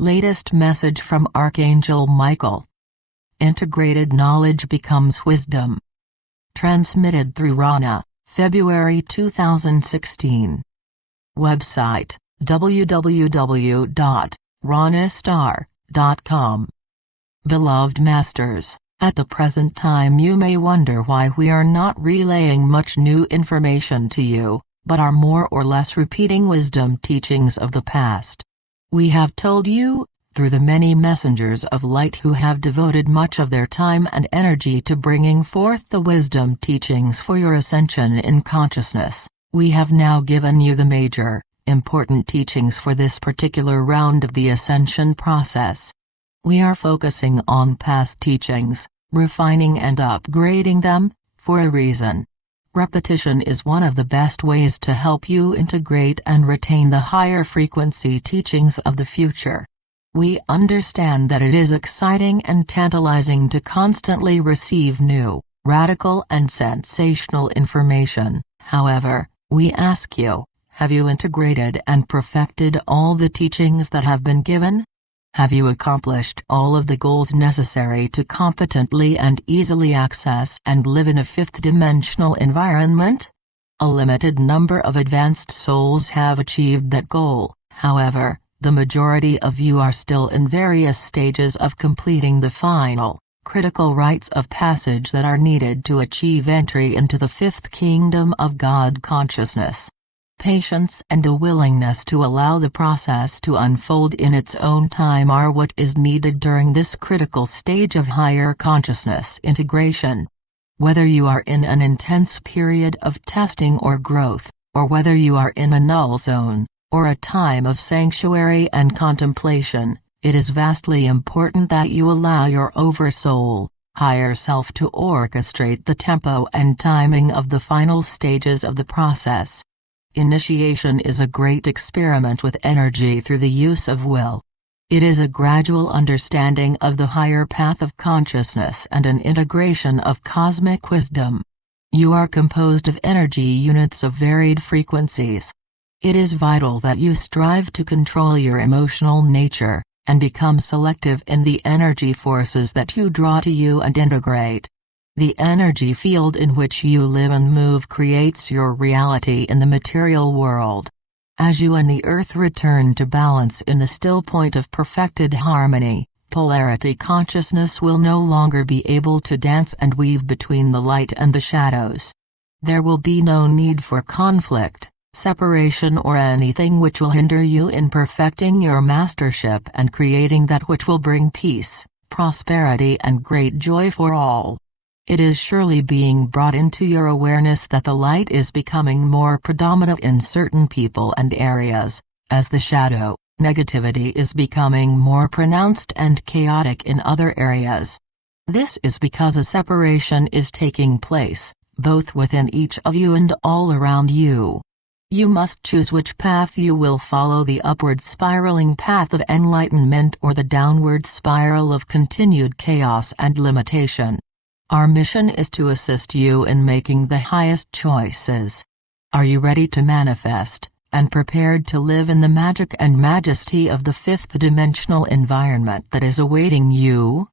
Latest message from Archangel Michael. Integrated knowledge becomes wisdom. Transmitted through Ronna, February 2016. Website, www.ronnastar.com. Beloved Masters, at the present time you may wonder why we are not relaying much new information to you, but are more or less repeating wisdom teachings of the past. We have told you, through the many messengers of light who have devoted much of their time and energy to bringing forth the wisdom teachings for your ascension in consciousness, we have now given you the major, important teachings for this particular round of the ascension process. We are focusing on past teachings, refining and upgrading them, for a reason. Repetition is one of the best ways to help you integrate and retain the higher frequency teachings of the future. We understand that it is exciting and tantalizing to constantly receive new, radical and sensational information. However, we ask you, have you integrated and perfected all the teachings that have been given? Have you accomplished all of the goals necessary to competently and easily access and live in a fifth-dimensional environment? A limited number of advanced souls have achieved that goal. However, the majority of you are still in various stages of completing the final, critical rites of passage that are needed to achieve entry into the fifth kingdom of God consciousness. Patience and a willingness to allow the process to unfold in its own time are what is needed during this critical stage of higher consciousness integration. Whether you are in an intense period of testing or growth, or whether you are in a null zone, or a time of sanctuary and contemplation, it is vastly important that you allow your oversoul, higher self to orchestrate the tempo and timing of the final stages of the process. Initiation is a great experiment with energy through the use of will. It is a gradual understanding of the higher path of consciousness and an integration of cosmic wisdom. You are composed of energy units of varied frequencies. It is vital that you strive to control your emotional nature, and become selective in the energy forces that you draw to you and integrate. The energy field in which you live and move creates your reality in the material world. As you and the earth return to balance in the still point of perfected harmony, polarity consciousness will no longer be able to dance and weave between the light and the shadows. There will be no need for conflict, separation or anything which will hinder you in perfecting your mastership and creating that which will bring peace, prosperity and great joy for all. It is surely being brought into your awareness that the light is becoming more predominant in certain people and areas, as the shadow, negativity is becoming more pronounced and chaotic in other areas. This is because a separation is taking place, both within each of you and all around you. You must choose which path you will follow, the upward spiraling path of enlightenment or the downward spiral of continued chaos and limitation. Our mission is to assist you in making the highest choices. Are you ready to manifest, and prepared to live in the magic and majesty of the fifth-dimensional environment that is awaiting you?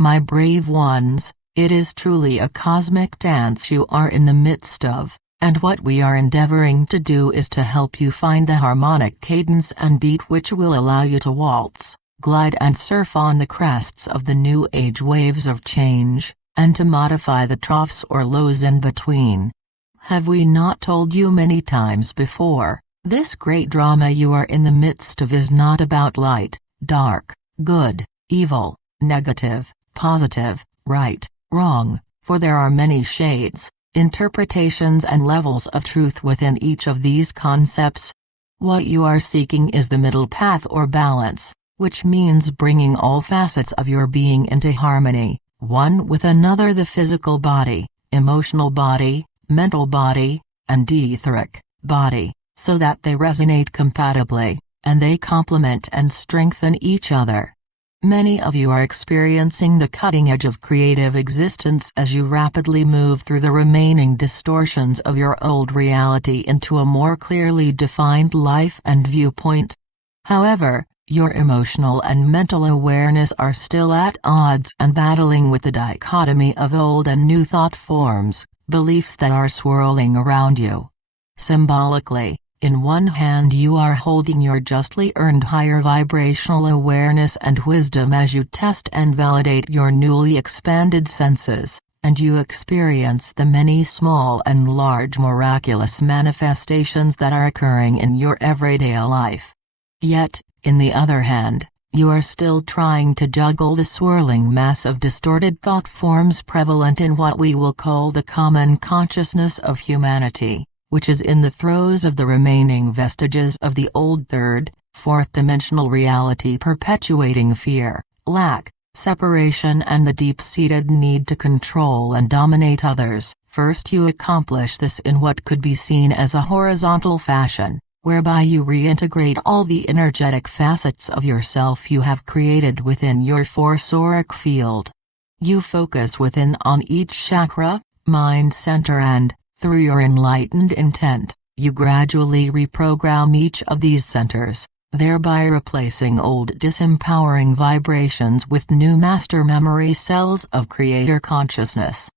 My brave ones, it is truly a cosmic dance you are in the midst of, and what we are endeavoring to do is to help you find the harmonic cadence and beat which will allow you to waltz, glide and surf on the crests of the new age waves of change, and to modify the troughs or lows in between. Have we not told you many times before, this great drama you are in the midst of is not about light, dark, good, evil, negative, positive, right, wrong, for there are many shades, interpretations and levels of truth within each of these concepts. What you are seeking is the middle path or balance, which means bringing all facets of your being into harmony, one with another, the physical body, emotional body, mental body, and etheric body, so that they resonate compatibly, and they complement and strengthen each other. Many of you are experiencing the cutting edge of creative existence as you rapidly move through the remaining distortions of your old reality into a more clearly defined life and viewpoint. However, Your emotional and mental awareness are still at odds and battling with the dichotomy of old and new thought forms, beliefs that are swirling around you. Symbolically, in one hand you are holding your justly earned higher vibrational awareness and wisdom as you test and validate your newly expanded senses, and you experience the many small and large miraculous manifestations that are occurring in your everyday life. Yet, in the other hand, you are still trying to juggle the swirling mass of distorted thought forms prevalent in what we will call the common consciousness of humanity, which is in the throes of the remaining vestiges of the old third, fourth-dimensional reality perpetuating fear, lack, separation and the deep-seated need to control and dominate others. First you accomplish this in what could be seen as a horizontal fashion, whereby you reintegrate all the energetic facets of yourself you have created within your force auric field. You focus within on each chakra, mind center and, through your enlightened intent, you gradually reprogram each of these centers, thereby replacing old disempowering vibrations with new master memory cells of creator consciousness.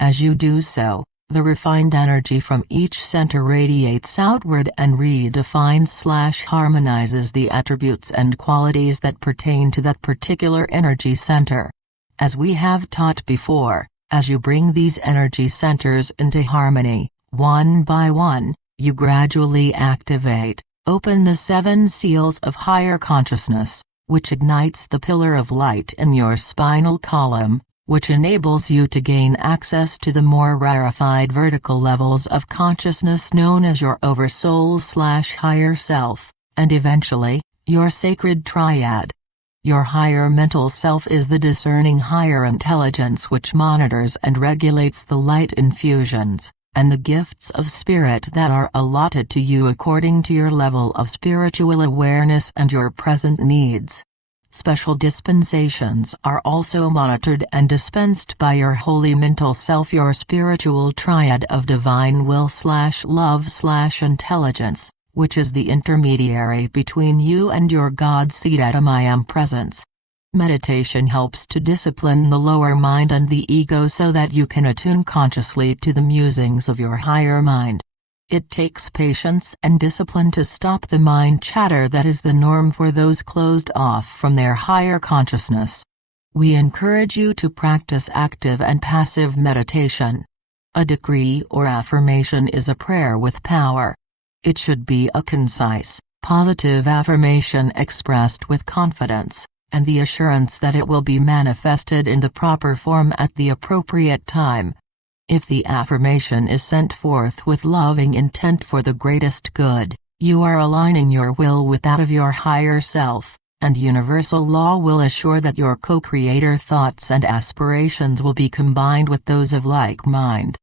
As you do so, the refined energy from each center radiates outward and redefines/harmonizes the attributes and qualities that pertain to that particular energy center. As we have taught before, as you bring these energy centers into harmony, one by one, you gradually activate, open the 7 seals of higher consciousness, which ignites the pillar of light in your spinal column, which enables you to gain access to the more rarefied vertical levels of consciousness known as your oversoul/higher self, and eventually, your sacred triad. Your higher mental self is the discerning higher intelligence which monitors and regulates the light infusions, and the gifts of spirit that are allotted to you according to your level of spiritual awareness and your present needs. Special dispensations are also monitored and dispensed by your holy mental self, your spiritual triad of divine will/love/intelligence, which is the intermediary between you and your God seed atom I Am presence. Meditation helps to discipline the lower mind and the ego so that you can attune consciously to the musings of your higher mind. It takes patience and discipline to stop the mind chatter that is the norm for those closed off from their higher consciousness. We encourage you to practice active and passive meditation. A decree or affirmation is a prayer with power. It should be a concise, positive affirmation expressed with confidence, and the assurance that it will be manifested in the proper form at the appropriate time. If the affirmation is sent forth with loving intent for the greatest good, you are aligning your will with that of your higher self, and universal law will assure that your co-creator thoughts and aspirations will be combined with those of like mind.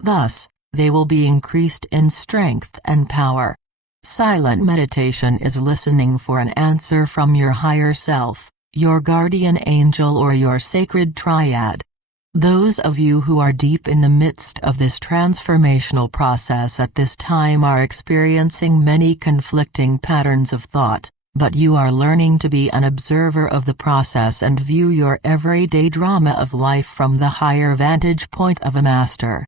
Thus, they will be increased in strength and power. Silent meditation is listening for an answer from your higher self, your guardian angel or your sacred triad. Those of you who are deep in the midst of this transformational process at this time are experiencing many conflicting patterns of thought, but you are learning to be an observer of the process and view your everyday drama of life from the higher vantage point of a master.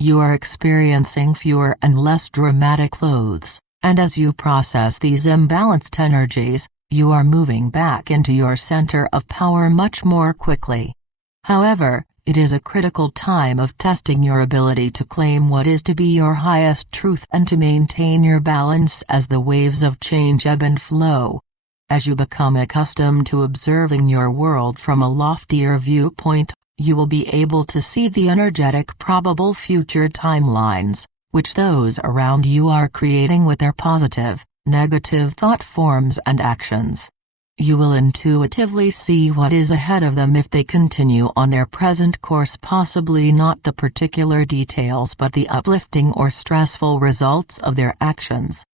You are experiencing fewer and less dramatic clothes, and as you process these imbalanced energies, you are moving back into your center of power much more quickly. However, it is a critical time of testing your ability to claim what is to be your highest truth and to maintain your balance as the waves of change ebb and flow. As you become accustomed to observing your world from a loftier viewpoint, you will be able to see the energetic probable future timelines, which those around you are creating with their positive, negative thought forms and actions. You will intuitively see what is ahead of them if they continue on their present course, possibly not the particular details but the uplifting or stressful results of their actions.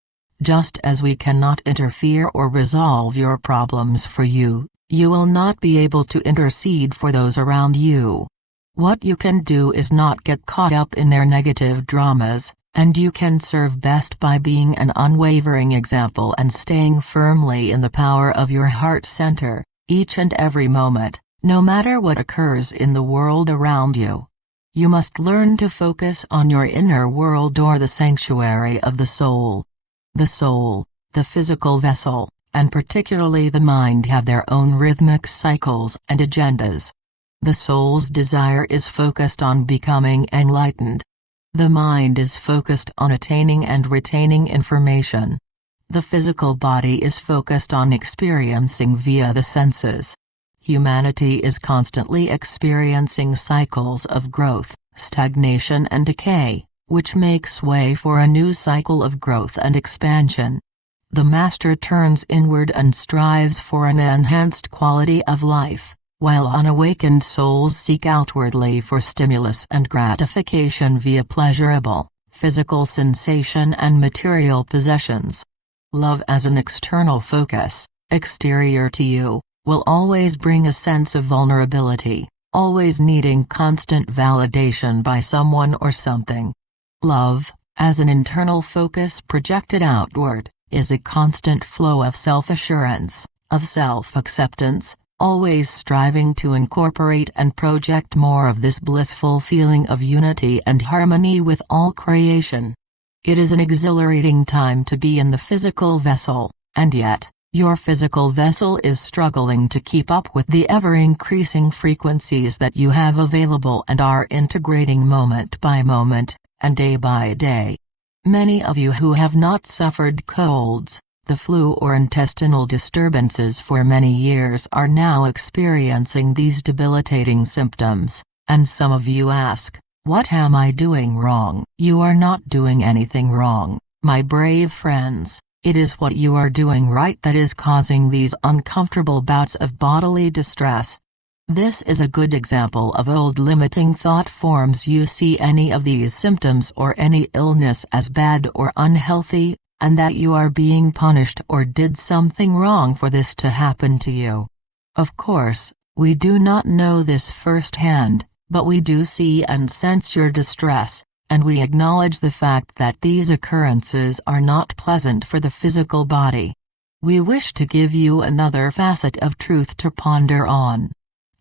Just as we cannot interfere or resolve your problems for you, you will not be able to intercede for those around you. What you can do is not get caught up in their negative dramas, And you can serve best by being an unwavering example and staying firmly in the power of your heart center, each and every moment, no matter what occurs in the world around you. You must learn to focus on your inner world or the sanctuary of the soul. The soul, the physical vessel, and particularly the mind have their own rhythmic cycles and agendas. The soul's desire is focused on becoming enlightened. The mind is focused on attaining and retaining information. The physical body is focused on experiencing via the senses. Humanity is constantly experiencing cycles of growth, stagnation and decay, which makes way for a new cycle of growth and expansion. The master turns inward and strives for an enhanced quality of life, while unawakened souls seek outwardly for stimulus and gratification via pleasurable, physical sensation and material possessions. Love as an external focus, exterior to you, will always bring a sense of vulnerability, always needing constant validation by someone or something. Love, as an internal focus projected outward, is a constant flow of self-assurance, of self-acceptance, always striving to incorporate and project more of this blissful feeling of unity and harmony with all creation. It is an exhilarating time to be in the physical vessel, and yet, your physical vessel is struggling to keep up with the ever-increasing frequencies that you have available and are integrating moment by moment, and day by day. Many of you who have not suffered colds, the flu or intestinal disturbances for many years are now experiencing these debilitating symptoms, and some of you ask, "What am I doing wrong?" You are not doing anything wrong, my brave friends. It is what you are doing right that is causing these uncomfortable bouts of bodily distress. This is a good example of old limiting thought forms. You see any of these symptoms or any illness as bad or unhealthy, and that you are being punished or did something wrong for this to happen to you. Of course, we do not know this firsthand, but we do see and sense your distress, and we acknowledge the fact that these occurrences are not pleasant for the physical body. We wish to give you another facet of truth to ponder on.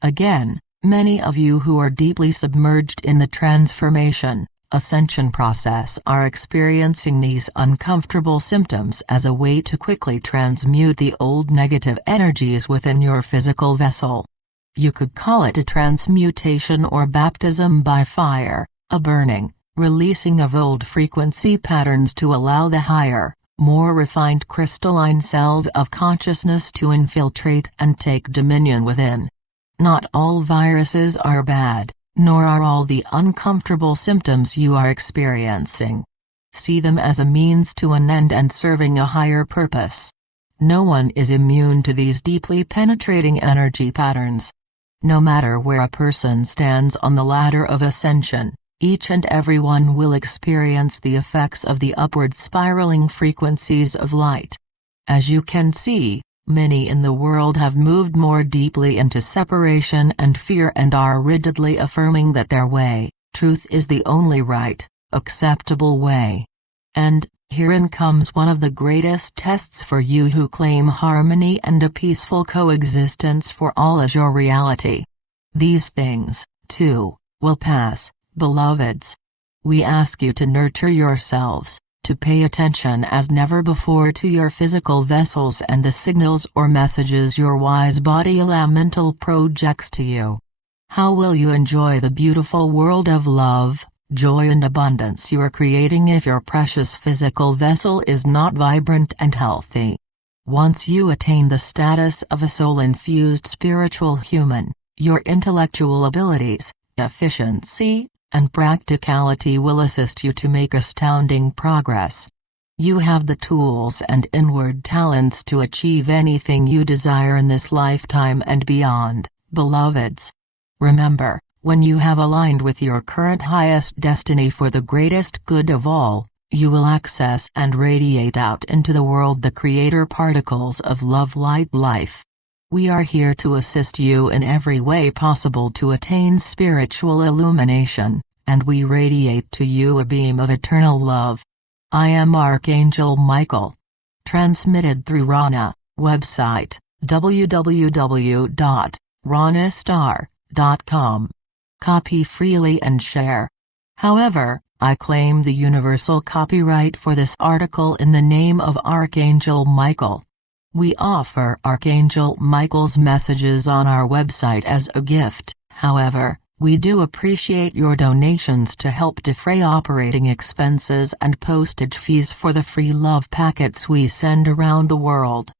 Again, many of you who are deeply submerged in the transformation, ascension process are experiencing these uncomfortable symptoms as a way to quickly transmute the old negative energies within your physical vessel. You could call it a transmutation or baptism by fire, a burning, releasing of old frequency patterns to allow the higher, more refined crystalline cells of consciousness to infiltrate and take dominion within. Not all viruses are bad, nor are all the uncomfortable symptoms you are experiencing. See them as a means to an end and serving a higher purpose. No one is immune to these deeply penetrating energy patterns. No matter where a person stands on the ladder of ascension, each and everyone will experience the effects of the upward spiraling frequencies of light. As you can see, many in the world have moved more deeply into separation and fear and are rigidly affirming that their way, truth is the only right, acceptable way. And, herein comes one of the greatest tests for you who claim harmony and a peaceful coexistence for all as your reality. These things, too, will pass, beloveds. We ask you to nurture yourselves, to pay attention as never before to your physical vessels and the signals or messages your wise body elemental projects to you. How will you enjoy the beautiful world of love, joy and abundance you are creating if your precious physical vessel is not vibrant and healthy? Once you attain the status of a soul-infused spiritual human, your intellectual abilities, efficiency, and practicality will assist you to make astounding progress. You have the tools and inward talents to achieve anything you desire in this lifetime and beyond, beloveds. Remember, when you have aligned with your current highest destiny for the greatest good of all, you will access and radiate out into the world the creator particles of love light life. We are here to assist you in every way possible to attain spiritual illumination, and we radiate to you a beam of eternal love. I am Archangel Michael. Transmitted through Ronna, website, www.ronnastar.com. Copy freely and share. However, I claim the universal copyright for this article in the name of Archangel Michael. We offer Archangel Michael's messages on our website as a gift. However, we do appreciate your donations to help defray operating expenses and postage fees for the free love packets we send around the world.